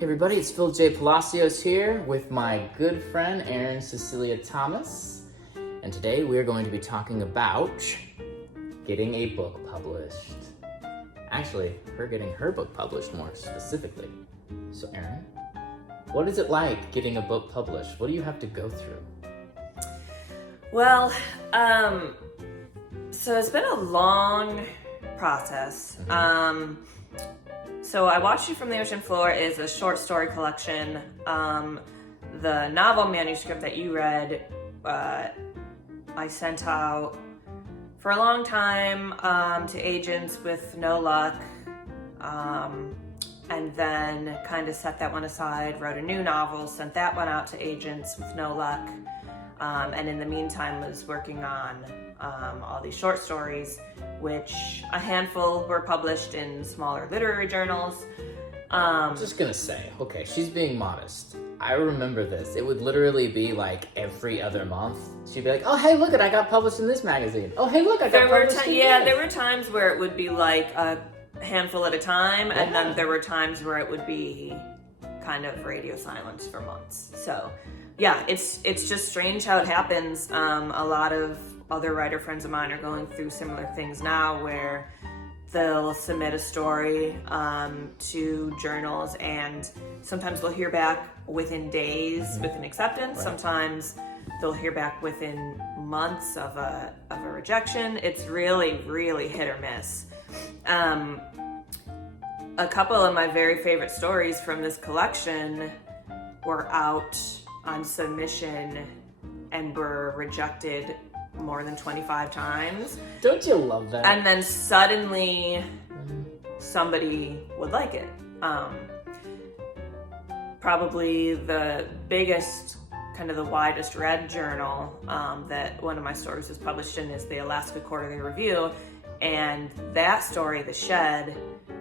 Hey everybody, it's Phil J. Palacios here with my good friend Erin Cecilia Thomas. And today we are going to be talking about getting a book published. Actually, her getting her book published more specifically. So Erin, what is it like getting a book published? What do you have to go through? Well, so it's been a long process. So I Watched You from the Ocean Floor is a short story collection. The novel manuscript that you read, I sent out for a long time to agents with no luck, and then kind of set that one aside, wrote a new novel, sent that one out to agents with no luck, and in the meantime was working on all these short stories, which a handful were published in smaller literary journals. I'm just gonna say, okay, she's being modest. I remember this. It would literally be like every other month. She'd be like, oh, hey, look, I got published in this magazine. Oh, hey, look, I got published in this. There were times where it would be like a handful at a time, and then there were times where it would be kind of radio silence for months. So, yeah, it's just strange how it happens. A lot of other writer friends of mine are going through similar things now where they'll submit a story to journals, and sometimes they'll hear back within days with an acceptance. Right. Sometimes they'll hear back within months of a rejection. It's really, really hit or miss. A couple of my very favorite stories from this collection were out on submission and were rejected more than 25 times. Don't you love that? And then suddenly somebody would like it. Probably the biggest, kind of the widest read journal that one of my stories was published in is the Alaska Quarterly Review. And that story, The Shed,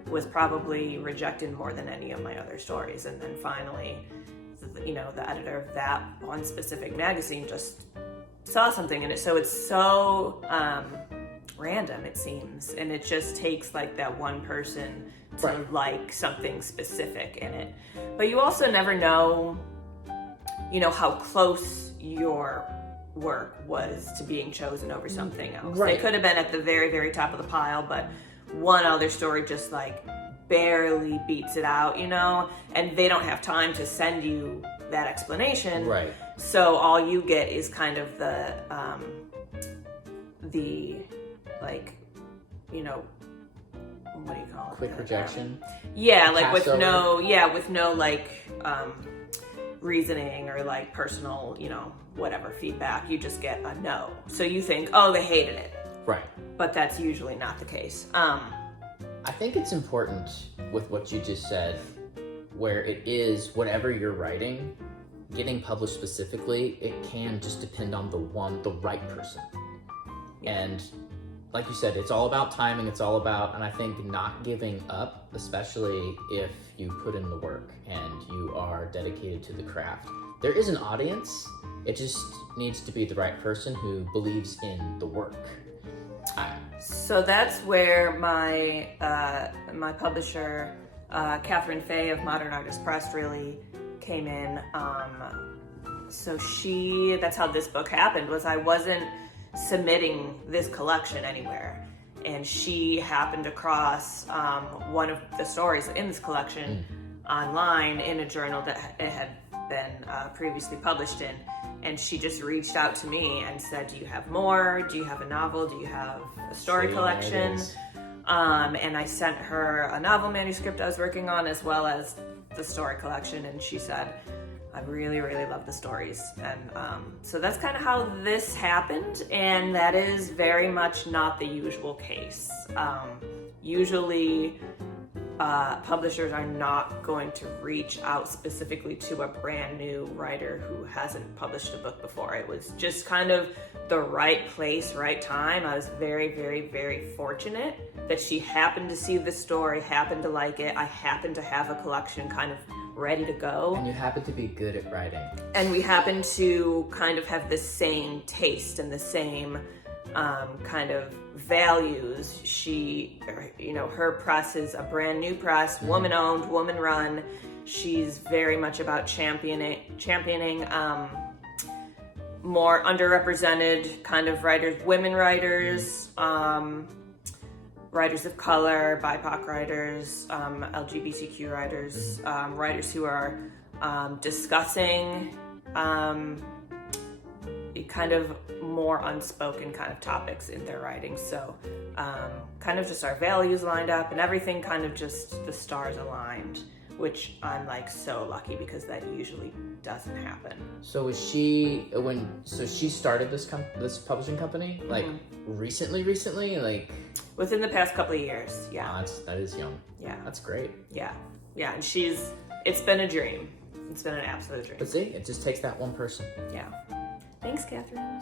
was probably rejected more than any of my other stories. And then finally, the editor of that one specific magazine just saw something in it. So it's so random, it seems, and it just takes like that one person to like something specific in it. But you also never know, how close your work was to being chosen over something else. Right. They could have been at the very, very top of the pile, but one other story just like barely beats it out, and they don't have time to send you that explanation. Right. So all you get is kind of the what do you call it? Quick rejection? Yeah, like with no reasoning or like personal, whatever feedback. You just get a no. So you think, oh, they hated it. Right. But that's usually not the case. I think it's important with what you just said, where it is whatever you're writing, getting published specifically, it can just depend on the right person. And like you said, it's all about timing, and I think not giving up, especially if you put in the work and you are dedicated to the craft. There is an audience, it just needs to be the right person who believes in the work. So that's where my publisher, Catherine Fay of Modern Artist Press, really came in. So that's how this book happened, was I wasn't submitting this collection anywhere, and she happened across one of the stories in this collection online in a journal that it had been previously published in, and she just reached out to me and said, do you have more? Do you have a novel? Do you have a story collection? And I sent her a novel manuscript I was working on as well as the story collection, and she said, I really, really love the stories. And so that's kind of how this happened, and that is very much not the usual case. Usually publishers are not going to reach out specifically to a brand new writer who hasn't published a book before. It was just kind of the right place, right time. I was very, very, very fortunate that she happened to see the story, happened to like it. I happened to have a collection kind of ready to go. And you happen to be good at writing. And we happen to kind of have the same taste and the same kind of values. She, her press is a brand new press, woman-owned, woman-run. She's very much about championing more underrepresented kind of writers, women writers, writers of color, BIPOC writers, LGBTQ writers, writers who are discussing kind of more unspoken kind of topics in their writing. So kind of just our values lined up and everything kind of just the stars aligned, which I'm like so lucky because that usually doesn't happen. So was she she started this publishing company like recently, like within the past couple of years? Yeah. Wow, that is young. Yeah. That's great. Yeah. Yeah. And it's been a dream. It's been an absolute dream. But see, it just takes that one person. Yeah. Thanks, Catherine.